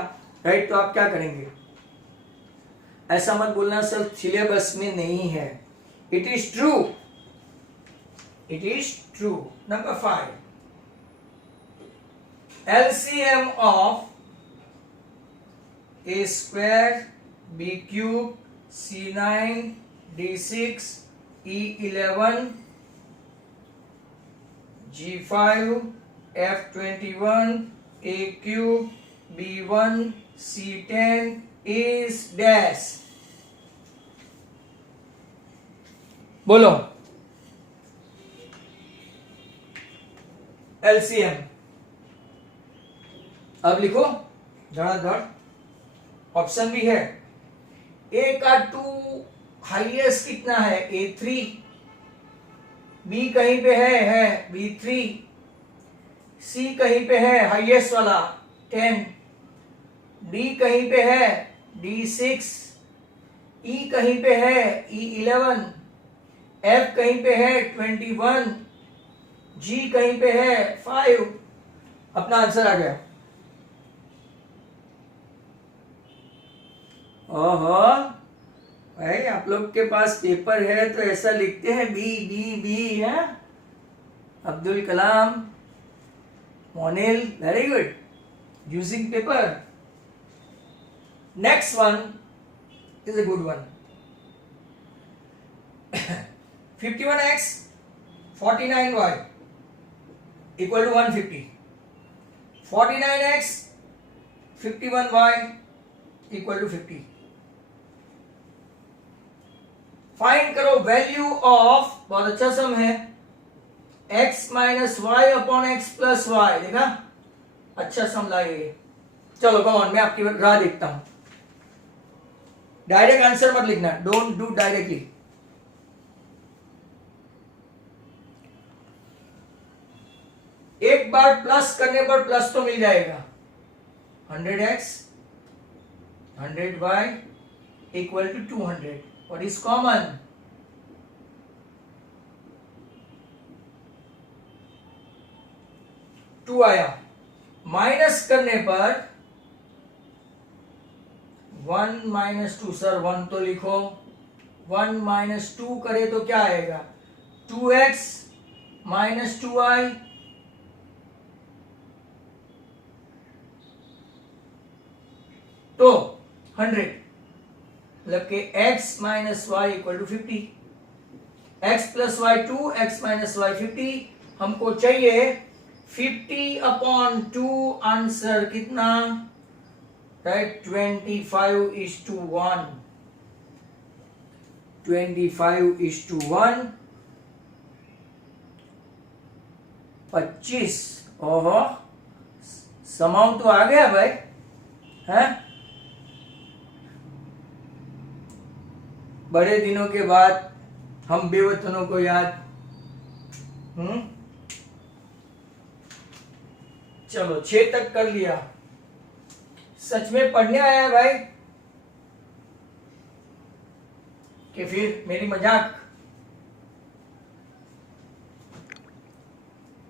राइट। तो आप क्या करेंगे? ऐसा मत बोलना सर सिलेबस में नहीं है। It is true, it is true. Number 5, LCM of A square B cube C9 D6 E11 G5 F21 A cube B1 C10 is dash। बोलो एलसीएम। अब लिखो धड़ाधड़, ऑप्शन भी है। ए का 2 हाईएस्ट कितना है? A3। बी कहीं पे है B3। सी कहीं पे है हाईएस्ट वाला 10। डी कहीं पे है D6। ई कहीं पे है E11। एफ कहीं पे है 21। जी कहीं पे है 5। अपना आंसर आ गया। ओहो भाई, आप लोग के पास पेपर है तो ऐसा लिखते हैं बी बी बी है। Abdul Kalam, Monil, very good, using paper. Next one is a good one. 51x 49y equal to 150. 49x 51y equal to 50. Find करो वैल्यू ऑफ, बहुत अच्छा सम है, x minus Y upon X plus Y. देखा, अच्छा सम लाइए। चलो come on, मैं आपकी राह देखता हूं। डायरेक्ट आंसर मत लिखना, डोंट डू डायरेक्टली। एक बार प्लस करने पर प्लस तो मिल जाएगा। 100x 100y equal to 200। What is common? 2 आया, माइनस करने पर 1 माइनस 2, सर 1 तो लिखो, 1 माइनस 2 करे तो क्या आएगा, 2x माइनस 2y, तो 100, मतलब कि x minus Y equal to 50, x plus Y 2, x minus Y 50, हमको चाहिए 50/2, आंसर कितना, राइट 25:1, 25:1, 25, ओहो समाउ तो आ गया भाई, है बड़े दिनों के बाद हम बेवतनों को याद। चलो 6 तक कर लिया, सच में पढ़ने आया है भाई कि फिर मेरी मजाक।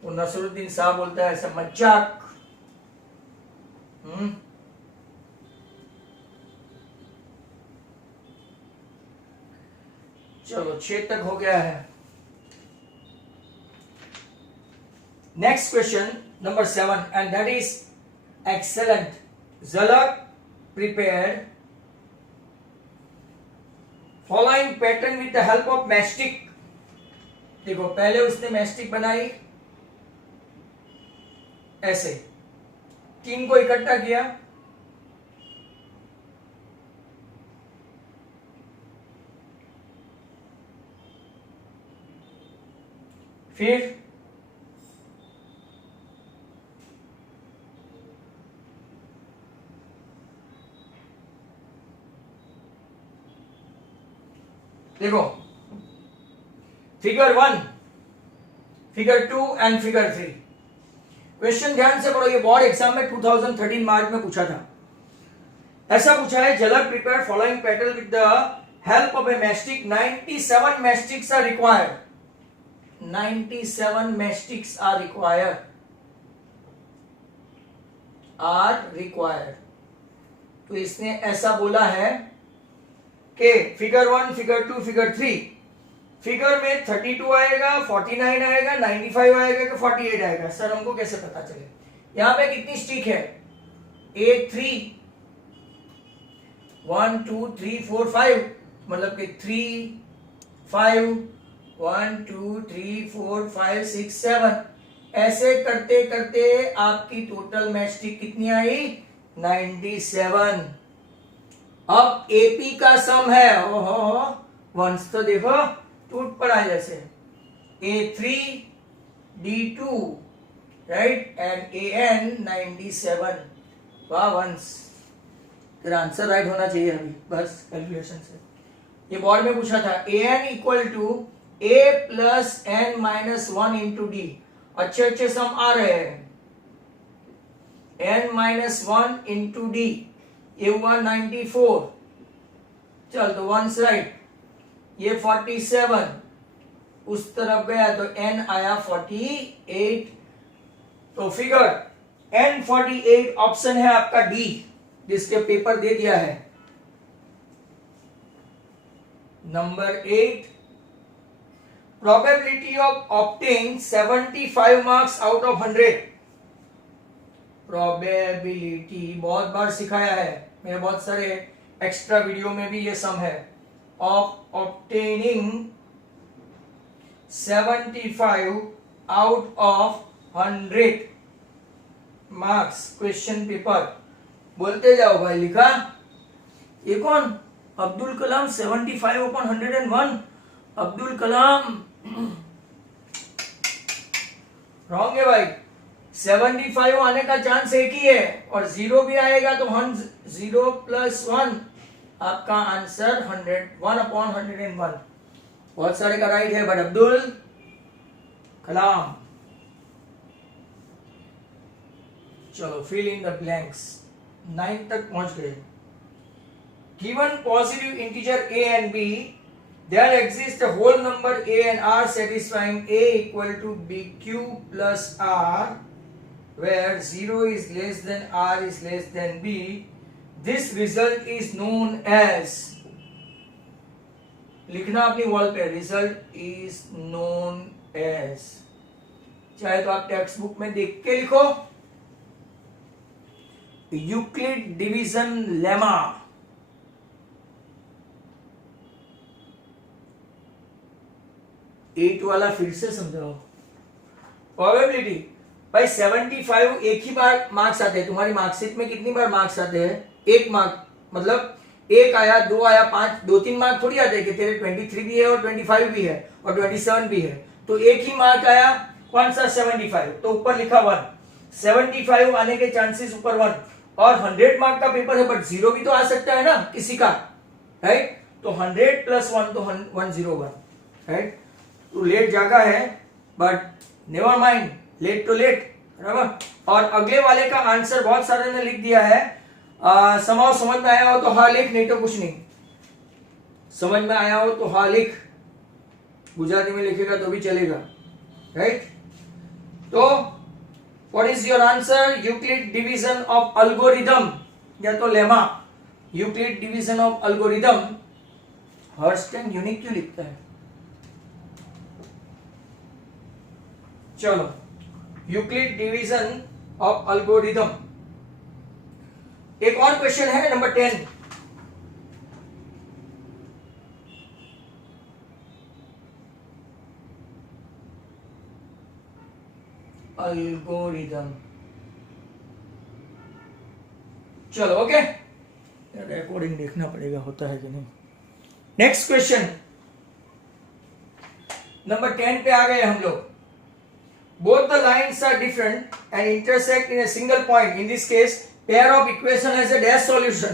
वो नसरुद्दीन साहब बोलता है ऐसा मजाक। चलो 6 तक हो गया है। Next question number 7 and that is excellent. झलक prepared following pattern with the help of mastic। देखो पहले उसने मैस्टिक बनाई, ऐसे 3 को इकट्ठा किया, फिर देखो figure 1, figure 2 and figure 3। Question ध्यान से पढ़ो, ये बोर्ड एग्जाम में 2013 मार्च में पूछा था। ऐसा पूछा है, Jhalak prepare following pattern with the help of a matchstick, 97 matchsticks are required, 97 matchsticks are required. तो इसने ऐसा बोला है कि फिगर 1, फिगर 2, फिगर 3, फिगर में 32 आएगा, 49 आएगा, 95 आएगा कि 48 आएगा, सर हमको कैसे पता चले। यहां पे कितनी स्टिक है, 1 3 1 2 3 4 5, मतलब कि 3 5 1 2 3 4 5 6 7, ऐसे करते करते आपकी टोटल मैस्टिक कितनी आई, 97। अब एपी का सम है, ओहो वंश तो देखो टूट पड़ा जैसे, A3 D2 right and AN 97। वाह वंश, तेरा आंसर राइट होना चाहिए अभी बस कैलकुलेशन से। ये बोर्ड में पूछा था, AN equal to A plus N minus 1 into D। अच्छे अच्छे सम आ रहे हैं, N माइनस 1 इंटू D, ये हुआ 94, चल तो वंस राइट। ये 47 उस तरफ गया तो N आया 48, तो फिगर N48 ऑप्शन है आपका डी, जिसके पेपर दे दिया है। Number 8, probability of obtain 75 marks out of 100। Probability बहुत बार सिखाया है, मेरे बहुत सारे एक्स्ट्रा वीडियो में भी ये सम है, of obtaining 75 out of 100 marks question paper. बोलते जाओ भाई, लिखा ये कौन, अब्दुल कलाम 75/101, अब्दुल कलाम रॉन्ग है भाई, 75 आने का चांस एक ही है और 0 भी आएगा तो 0 प्लस 1, आपका आंसर 101/101। बहुत सारे का राइट है बट अब्दुल कलाम। चलो फिल इन द ब्लैंक्स, 9 तक पहुंच गए। Given positive integer a and b, there exists a whole number a and r satisfying a equal to bq plus r where 0 is less than r is less than b, this result is known as, लिखना अपनी wall पे, result is known as, चाहे तो आप text book में देख के लिखो, यूक्लिड डिवीजन लेमा। एट वाला फिर से समझाओ। प्रोबेबिलिटी भाई 75 एक ही बार मार्क्स आते हैं। तुम्हारी मार्कशीट में कितनी बार मार्क्स आते हैं? एक मार्क, मतलब एक आया, दो आया, पांच, दो तीन मार्क थोड़ी आते हैं कि तेरे 23 भी है और 25 भी है और 27 भी है। तो एक ही मार्क आया, कौन सा? 75, तो ऊपर लिखा 1। 75 आने के चांसेस ऊपर 1, और 100 मार्क का पेपर है, बट 0 भी तो आ सकता है ना किसी का, राइट? तो 100 प्लस 1 तो 101, राइट? तो लेट जागा है, बट नेवर माइंड, लेट तो लेट, बराबर। और अगले वाले का आंसर बहुत सारे ने लिख दिया है। समझ में आया हो तो हाँ लिख, नहीं तो कुछ नहीं। समझ में आया हो तो हाँ लिख, गुजराती में लिखेगा तो भी चलेगा, राइट? तो what is your answer? Euclid division of algorithm, या तो lemma. Euclid division of algorithm. Hurston unique क्यों लिखता है? चलो, यूक्लिड डिवीजन ऑफ अल्गोरिदम। एक और क्वेश्चन है, नंबर 10। अल्गोरिदम। चलो ओके, रिकॉर्डिंग देखना पड़ेगा होता है कि नहीं। नेक्स्ट क्वेश्चन, नंबर 10 पे आ गए हम लोग। Both the lines are different and intersect in a single point. In this case, pair of equation has a dash solution.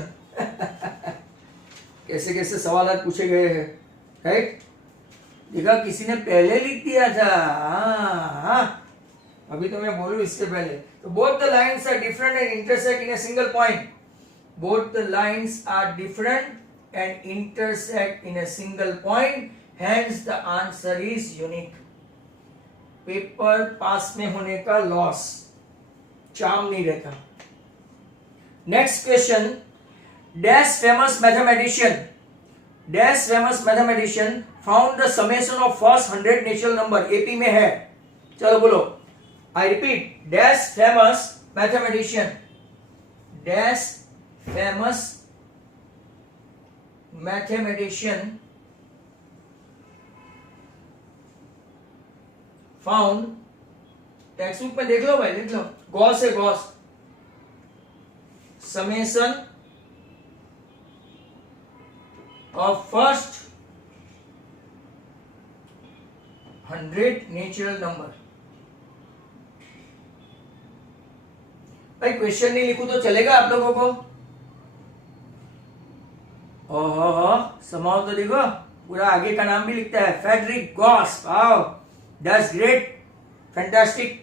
कैसे कैसे सवाल आज पूछे गए हैं, राइट? देखा, किसी ने पहले लिख दिया था। अभी तो मैं बोलूं इससे पहले। तो both the lines are different and intersect in a single point. Both the lines are different and intersect in a single point. Hence the answer is unique. Paper pass में होने का लॉस, चार्म नहीं रहता। Next question, dash famous mathematician found the summation of first 100 natural number. AP में है, चलो बोलो। I repeat, dash famous mathematician found, text book में देख लो भाई, लिख लो, गॉस है Gauss, summation of first 100 natural number. भाई क्वेश्चन नहीं लिखूं तो चलेगा आप लोगों को? ओहो, समाओ तो देखो, पूरा आगे का नाम भी लिखता है, Frederick Gauss. Wow, that's great, fantastic.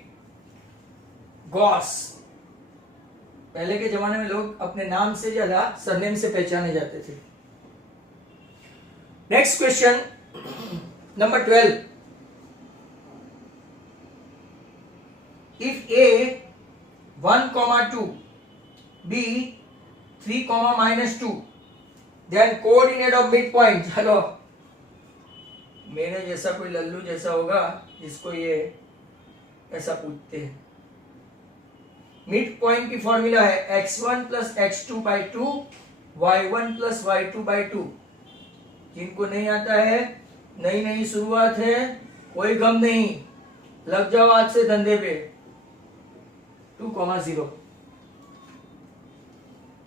Gauss, पहले के जमाने में लोग अपने नाम से ज्यादा सरनेम से पहचाने जाते थे। Next question, number 12। If a 1,2, b 3,-2, then coordinate of mid point. चलो, मेरे जैसा कोई लल्लू जैसा होगा जिसको ये ऐसा पूछते हैं। मिड पॉइंट की फॉर्मूला है x1 plus x2/2, y1 plus y2/2। जिनको नहीं आता है, नई शुरुआत है, कोई गम नहीं, लग जाओ आज से धंधे पे। 2,0।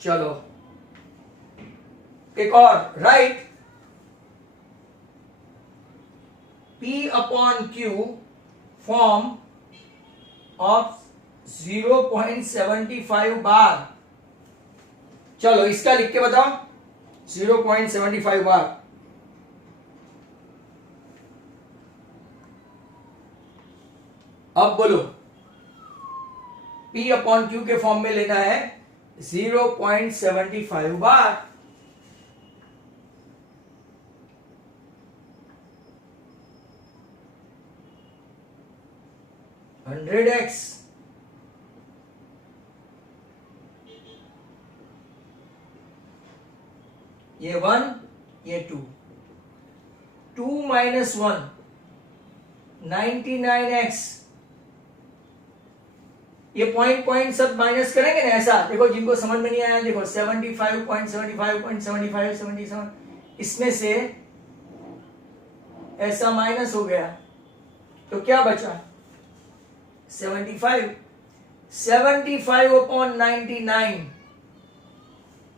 चलो एक और, राइट P/Q फॉर्म ऑफ 0.75 बार। चलो इसका लिख के बताओ, 0.75 बार। अब बोलो, P/Q के फॉर्म में लेना है 0.75 बार। $100x ये 1 ये 2, 2 माइनस 1 99x, ये पॉइंट पॉइंट सब माइनस करेंगे ना ऐसा। देखो जिनको समझ में नहीं आया देखो 75.75.75 इसमें से ऐसा माइनस हो गया तो क्या बचा 75, 75/99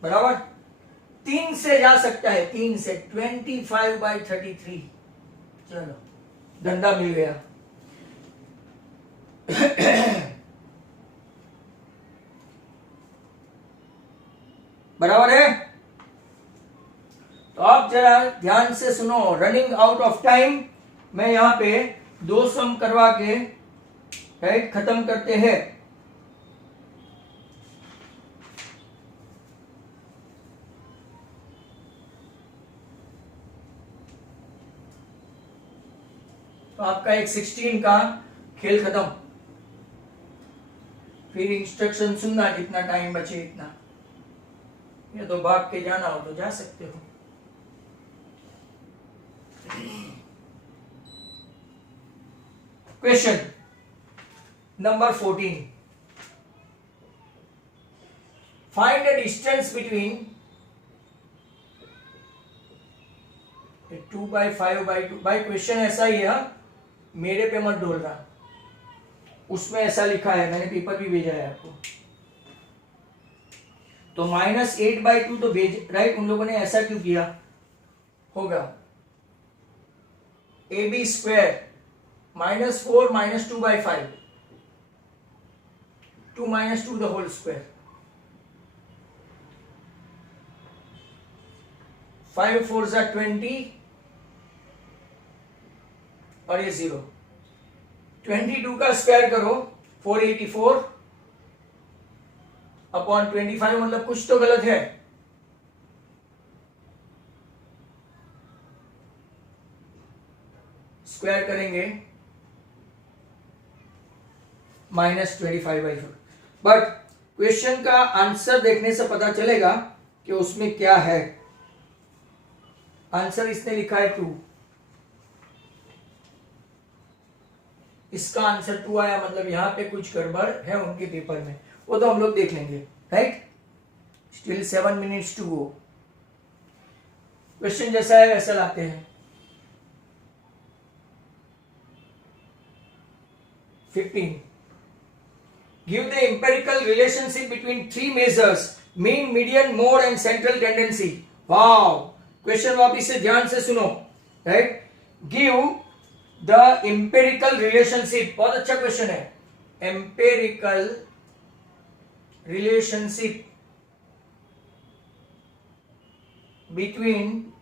बराबर 3 से जा सकता है, 3 से 25/33। चलो धंधा मिल गया। बराबर है। तो आप जरा ध्यान से सुनो, रनिंग आउट ऑफ टाइम, मैं यहां पे 2 सम करवा के राइट खत्म करते हैं। तो आपका एक 16 का खेल खत्म। फिर इंस्ट्रक्शन सुनना जितना टाइम बचे इतना, या तो भाग के जाना हो तो जा सकते हो। Question number 14, find the distance between 2/5/2। भाई क्वेश्चन ऐसा ही है, मेरे पे मत डोल रहा, उसमें ऐसा लिखा है, मैंने पेपर भी भेजा है आपको। तो -8/2 तो भेज राइट, उन लोगों ने ऐसा क्यों किया होगा, AB square -4 -2/5, 2 - 2 the whole square, 5 4 = 20 और ये 0, 22 का स्क्वायर करो 484 अपॉन 25, मतलब कुछ तो गलत है। स्क्वायर करेंगे -25/4। बट क्वेश्चन का आंसर देखने से पता चलेगा कि उसमें क्या है। आंसर इसने लिखा है 2, इसका आंसर 2 आया, मतलब यहां पे कुछ गड़बड़ है उनके पेपर में, वो तो हम लोग देख लेंगे। Right, still 7 minutes to go. Question जैसा है वैसा लाते हैं। 15, give the empirical relationship between 3 measures, mean, median, mode and central tendency. Wow, question वापिस से ध्यान से सुनो। Right, give the empirical relationship, बहुत अच्छा क्वेश्चन है। Empirical relationship between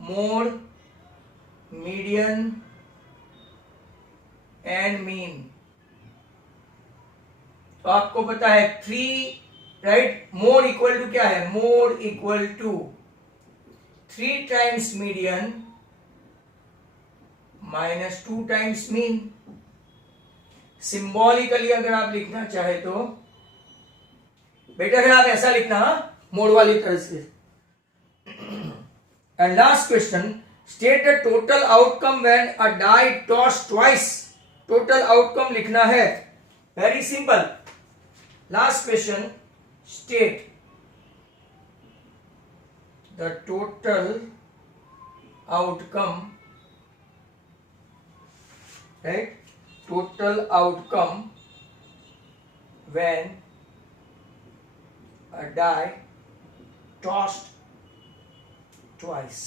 mode, median and mean. तो आपको पता है 3, राइट, मोड इक्वल टू क्या है, mode equal to 3 times median -2 times mean. Symbolically अगर आप लिखना चाहे तो बेटर है आप ऐसा लिखना, मोड वाली तरह से। And last question, state the total outcome when a die toss twice. Total outcome लिखना है, very simple. Last question, state the total outcome, right, total outcome when a die tossed twice.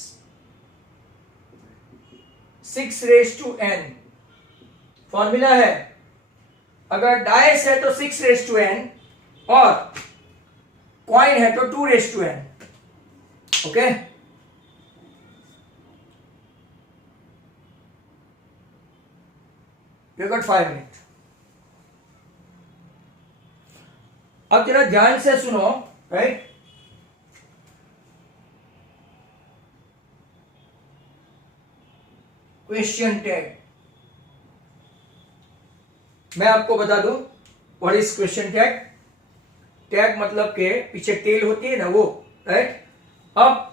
6/n formula है, अगर dice है तो 6/n और coin है तो 2/n। Okay, You got 5 minutes. अब जरा ध्यान से सुनो। राइट, क्वेश्चन टैग मैं आपको बता दूं, what is question tag. Tag मतलब के पीछे टेल होती है ना, वो राइट। अब